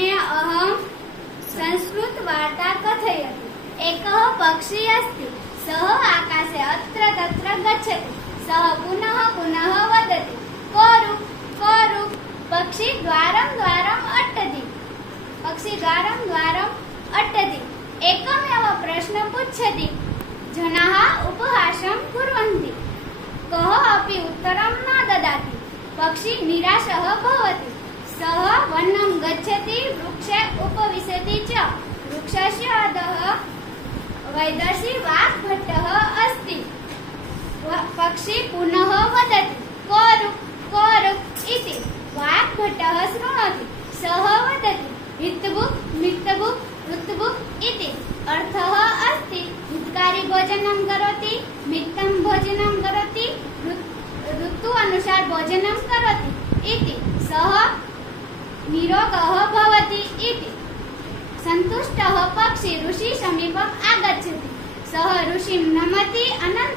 तेने अहं संस्कृत वार्ता कथयति। एकः पक्षी अस्ति, सः आकाशे अत्र तत्र गच्छति। सः पुनः पुनः वदति कोरुक् कोरुक्। पक्षी द्वारं द्वारम् अट्टति। पक्षी द्वारं द्वारम् अट्टति। एकमेव प्रश्नं पृच्छति। जनाः उपहासं कुर्वन्ति। कः अपि उत्तरं न ददाति। पक्षी निराशः भवति। सः वनं गच्छति, वृक्षे उपविशति च। वृक्षस्य अधः वैदेशी वाग्भट्टः अस्ति। पक्षी पुनः वदति कोरुक् कोरुक् इति। वाग्भट्टः शृणोति। सः वदति हितबुक् मितबुक् ऋतबुक् इति। अर्थः अस्ति हितकारी भोजनं करोति, मितं भोजनं करोति, ऋतु अनुसार भोजनं करोति इति। सः निरोगः भवति इति। सन्तुष्टः पक्षी ऋषि समीपम् आगच्छति। सः ऋषिं नमति, अनन्तरं